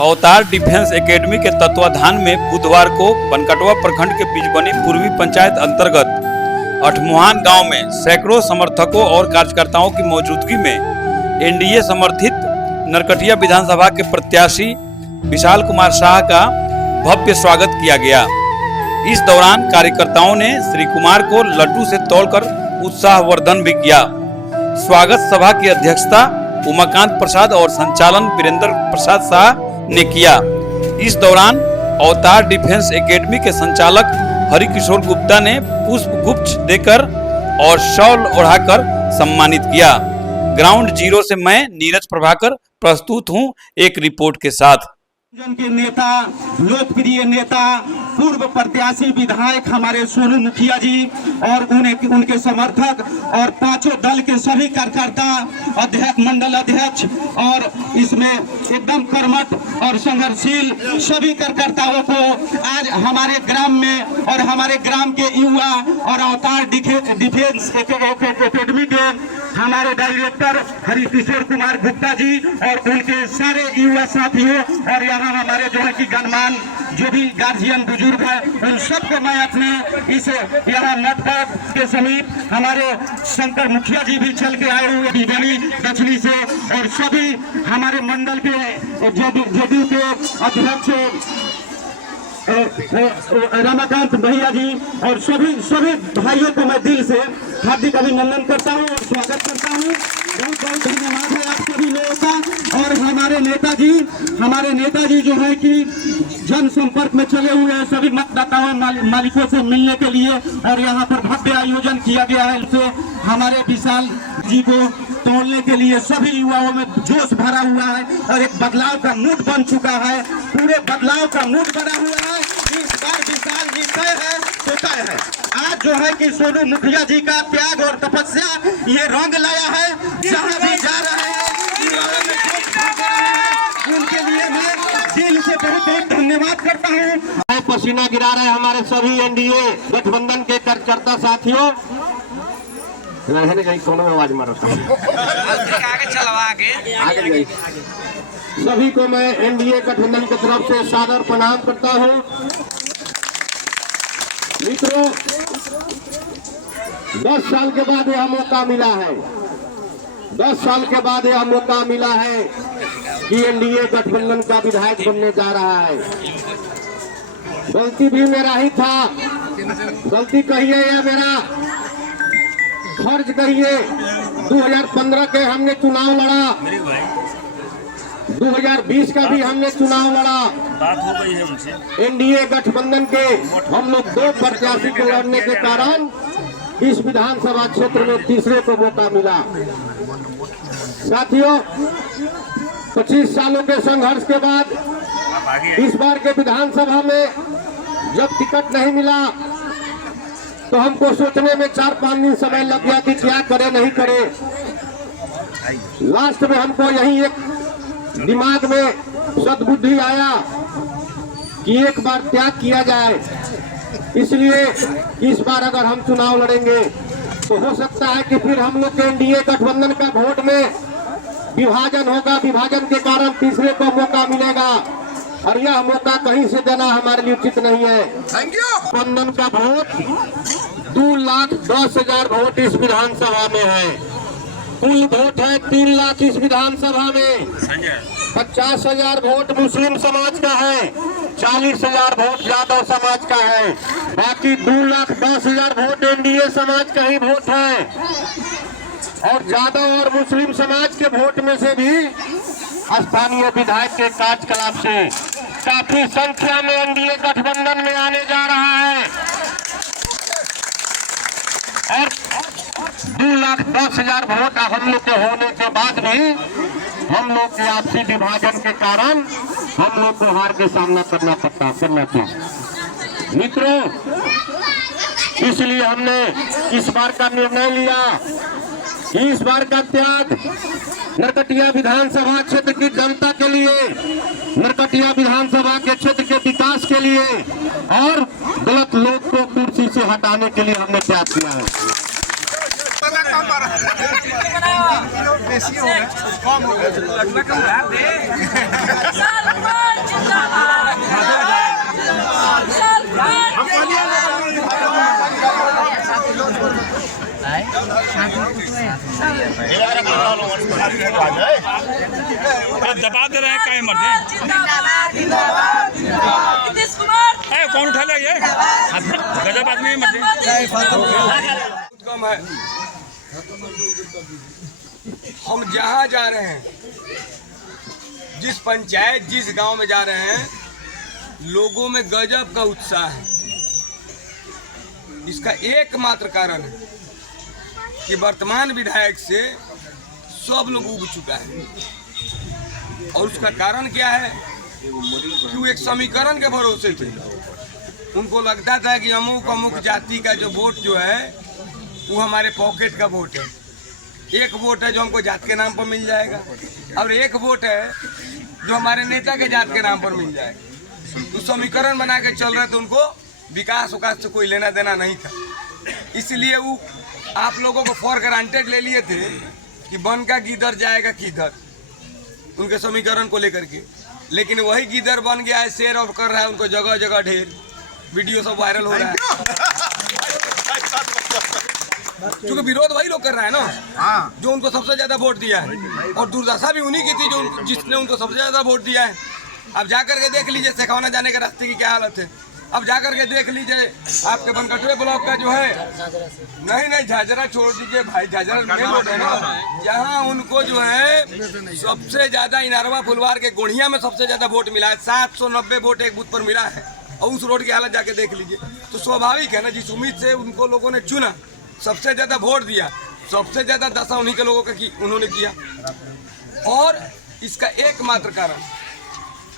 अवतार defence academy के तत्वाधान में बुधवार को बनकटवा प्रखंड के बीच बनी पूर्वी पंचायत अंतर्गत अठमुहान गांव में सैकड़ों समर्थकों और कार्यकर्ताओं की मौजूदगी में एनडीए समर्थित नरकटिया विधानसभा के प्रत्याशी विशाल कुमार शाह का भव्य स्वागत किया गया। इस दौरान कार्यकर्ताओं ने श्री कुमार को लड्डू से तोड़कर उत्साहवर्धन भी किया। स्वागत सभा की अध्यक्षता उमाकांत प्रसाद और संचालन वीरेंद्र प्रसाद शाह ने किया। इस दौरान अवतार डिफेंस एकेडमी के संचालक हरिकिशोर गुप्ता ने पुष्प गुच्छ देकर और शॉल ओढ़ाकर सम्मानित किया। ग्राउंड जीरो से मैं नीरज प्रभाकर प्रस्तुत हूं एक रिपोर्ट के साथ। के नेता, लोकप्रिय नेता, पूर्व प्रत्याशी विधायक हमारे सोनू मुखिया जी और उनके समर्थक और पांचों दल के सभी कार्यकर्ता, अध्यक्ष, मंडल अध्यक्ष और इसमें एकदम कर्मठ और संघर्षशील सभी कार्यकर्ताओं को आज हमारे ग्राम में और हमारे ग्राम के युवा और अवतार डिफेंस एकेडमी के हमारे डायरेक्टर हरिकिशोर कुमार गुप्ता जी और उनके सारे युवा साथियों और यहाँ हमारे जो है कि गणमान जो भी गार्जियन बुजुर्ग है उन सबको मैं अपने इस यहाँ नटपट के समीप हमारे शंकर मुखिया जी भी चल के आए हुए बनी दक्षिणी से और सभी हमारे मंडल के जेडीयू के अध्यक्ष रमाकांत भैया जी और सभी भाइयों को मैं दिल से हार्दिक अभिनंदन करता हूँ और स्वागत करता हूँ। बहुत बहुत धन्यवाद है आप सभी लोगों का। और हमारे नेताजी जो है कि जनसंपर्क में चले हुए हैं सभी मतदाताओं मालिकों से मिलने के लिए और यहाँ पर भव्य आयोजन किया गया है। इससे हमारे विशाल जी को तोड़ने के लिए सभी युवाओं में जोश भरा हुआ है और एक बदलाव का मूड बन चुका है। पूरे बदलाव का मूड बना हुआ है। इस बार विशाल जी तय है तो तय है। आज जो है कि सोनू मुखिया जी का त्याग और तपस्या ये रंग लाया है। जहाँ भी जा रहे हैं युवाओं में जोश भर रहा है। उनके लिए मैं दिल से बहुत बहुत धन्यवाद करता हूँ। पसीना गिरा रहे हमारे सभी एनडीए गठबंधन के कार्यकर्ता साथियों। कौन आवाज मारो आगे सभी को मैं एनडीए गठबंधन की तरफ से सादर प्रणाम करता हूं। मित्रों, 10 साल के बाद यह मौका मिला है। 10 साल के बाद यह मौका मिला है कि एनडीए गठबंधन का विधायक बनने जा रहा है। गलती भी मेरा ही था, गलती कहिए या मेरा फर्ज कहिए। 2015 के हमने चुनाव लड़ा, 2020 का भी हमने चुनाव लड़ा। बात हो गई है उनसे। एनडीए गठबंधन के हम लोग 2 प्रत्याशी को लड़ने के कारण इस विधानसभा क्षेत्र में तीसरे को मौका मिला। साथियों, 25 सालों के संघर्ष के बाद इस बार के विधानसभा में जब टिकट नहीं मिला तो हमको सोचने में 4-5 दिन समय लग गया कि क्या करे नहीं करे। लास्ट में हमको यही एक दिमाग में सद्बुद्धि आया कि एक बार त्याग किया जाए। इसलिए इस बार अगर हम चुनाव लड़ेंगे तो हो सकता है कि फिर हम लोग के एनडीए गठबंधन का वोट में विभाजन होगा। विभाजन के कारण तीसरे को मौका मिलेगा और यह मौका कहीं से देना हमारे लिए उचित नहीं है। गठबंधन का वोट 2,10,000 वोट इस विधानसभा में है। कुल वोट है 3 लाख इस विधानसभा में। 50,000 वोट मुस्लिम समाज का है, 40,000 वोट यादव समाज का है, बाकी 2,10,000 वोट एनडीए समाज का ही वोट है। और यादव और मुस्लिम समाज के वोट में से भी स्थानीय विधायक के कार्यकलाप से काफी संख्या में एनडीए गठबंधन में आने जा रहा है। और 2,10,000 वोट हम लोग के होने के बाद भी हम लोग के आपसी विभाजन के कारण हम लोग को हार के सामना करना था। मित्रों, इसलिए हमने इस बार का निर्णय लिया कि इस बार का त्याग नरकटिया विधानसभा क्षेत्र की जनता के लिए, नरकटिया विधानसभा के क्षेत्र के विकास के लिए और गलत लोग को कुर्सी से हटाने के लिए हमने त्याग किया है। कम दबा दे रहे हैं कहीं मर्दे। कौन उठा ले ये गजब आदमी मर्दे। कम है। हम जहाँ जा रहे हैं, जिस पंचायत जिस गांव में जा रहे हैं, लोगों में गजब का उत्साह है। इसका एकमात्र कारण है कि वर्तमान विधायक से सब लोग उब चुका है। और उसका कारण क्या है कि वो एक समीकरण के भरोसे थे। उनको लगता था कि अमुक अमुक जाति का जो वोट जो है वो हमारे पॉकेट का वोट है। एक वोट है जो हमको जात के नाम पर मिल जाएगा, और एक वोट है जो हमारे नेता के जात के नाम पर मिल जाएगा। तो समीकरण बना के चल रहे थे। उनको विकास विकास से कोई लेना देना नहीं था। इसलिए वो आप लोगों को फॉर ग्रांटेड ले लिए थे कि बन का गिदर जाएगा किधर, उनके समीकरण को लेकर के। लेकिन वही गिदर बन गया है, शेर और कर रहा है उनको जगह जगह ढेर। वीडियो सब वायरल हो रहा है, क्योंकि विरोध वही लोग कर रहा है ना जो उनको सबसे ज्यादा वोट दिया है। और दुर्दशा भी उन्हीं की थी जो जिसने उनको सबसे ज्यादा वोट दिया है। अब जाकर के देख लीजिए सिखाना जाने के रास्ते की क्या हालत है। अब जाकर के देख लीजिए आपके बनकटवे ब्लॉक का जो है, नहीं झाझरा छोड़ दीजिए भाई, झाझरा मेन रोड है ना, जहाँ उनको जो है सबसे ज्यादा इनारवा फुलवार के गोढ़िया में सबसे ज्यादा वोट मिला है। 790 वोट एक बूथ पर मिला है। और उस रोड की हालत जाके देख लीजिए। तो स्वाभाविक है ना, जिस उम्मीद से उनको लोगों ने चुना, सबसे ज्यादा वोट दिया, सबसे ज्यादा दशा उन्हीं के लोगों का उन्होंने किया। और इसका एकमात्र कारण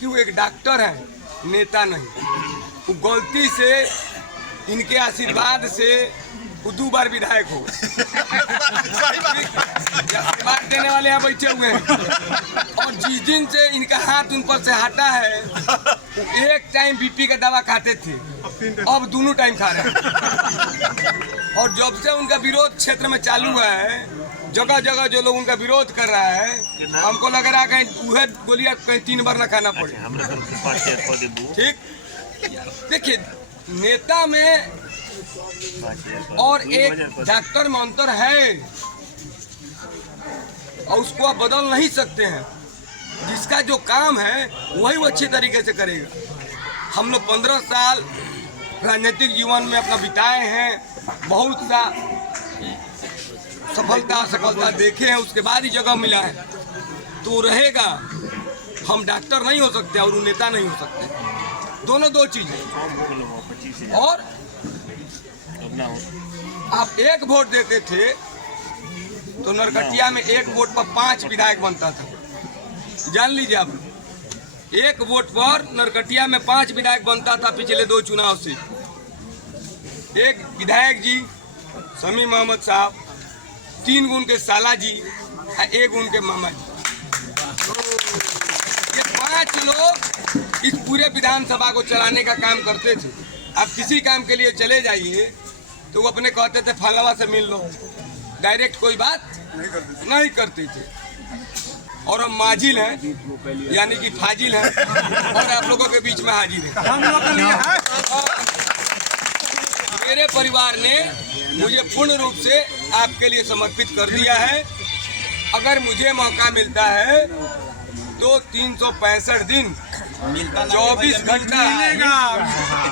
कि वो एक डॉक्टर है, नेता नहीं। वो गलती से इनके आशीर्वाद से वो 2 बार विधायक हो। आशीर्वाद देने वाले यहाँ बैठे हुए हैं। और जिस दिन से इनका हाथ उन पर से हटा है, एक टाइम बीपी का दवा खाते थे, अब दोनों टाइम खा रहे हैं। और जब से उनका विरोध क्षेत्र में चालू हुआ है, जगह जगह जो लोग उनका विरोध कर रहा है, हमको लग रहा है कहीं वह गोलियां कहीं 3 बार ना खाना पड़े। ठीक, देखिए नेता में और एक डॉक्टर में अंतर है, और उसको आप बदल नहीं सकते हैं। जिसका जो काम है वही वो अच्छे तरीके से करेगा। हम लोग 15 साल राजनीतिक जीवन में अपना बिताए हैं, बहुत सा सफलता देखे हैं, उसके बाद ही जगह मिला है। तो रहेगा, हम डॉक्टर नहीं हो सकते और नेता नहीं हो सकते, दोनों दो चीजें। और आप एक वोट देते थे तो नरकटिया में एक वोट पर 5 विधायक बनता था। जान लीजिए आप, एक वोट पर नरकटिया में 5 विधायक बनता था पिछले 2 चुनाव से। एक विधायक जी समी मोहम्मद साहब, 3 गुण के साला जी, 1 गुण के मामा जी। ये 5 लोग इस पूरे विधानसभा को चलाने का काम करते थे। आप किसी काम के लिए चले जाइए तो वो अपने कहते थे फलावा से मिल लो, डायरेक्ट कोई बात नहीं करते थे। और हम माजिल हैं, यानी कि फाजिल हैं, और आप लोगों के बीच में हाजिर हैं। मेरे परिवार ने मुझे पूर्ण रूप से आपके लिए समर्पित कर दिया है। अगर मुझे मौका मिलता है तो 365 दिन 24 घंटा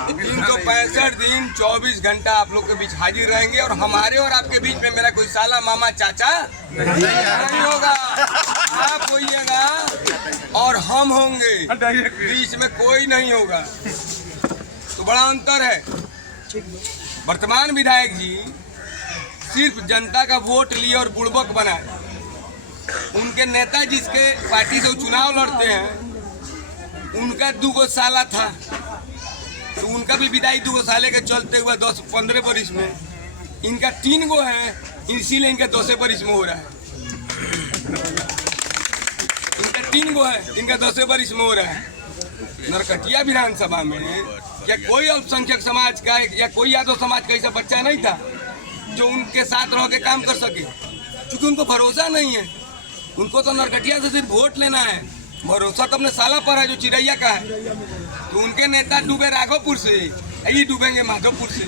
365 दिन 24 घंटा आप लोग के बीच हाजिर रहेंगे। और हमारे और आपके बीच में मेरा कोई साला मामा चाचा नहीं होगा। आप होइएगा और हम होंगे, बीच में कोई नहीं होगा। तो बड़ा अंतर है। वर्तमान विधायक जी सिर्फ जनता का वोट लिए और बुड़बक बनाए। उनके नेता जिसके पार्टी से चुनाव लड़ते हैं, उनका 2 साला था, तो उनका भी विदाई 2 साले के चलते हुए 10-15 बरिस में। इनका 3 गो है, इसीलिए इनका 10 बरिस में हो रहा है। इनका 3 गो है, इनका 10 बरिस में हो रहा है। नरकटिया विधानसभा में क्या कोई अल्पसंख्यक समाज का या कोई यादव समाज का ऐसा बच्चा नहीं था जो उनके साथ रह के काम कर सके, क्योंकि उनको भरोसा नहीं है। उनको तो नरकटिया से सिर्फ वोट लेना है, भरोसा तो अपने साला पर है जो चिड़ैया का है। तो उनके नेता डूबे राघोपुर से, ये डूबेंगे माधोपुर से।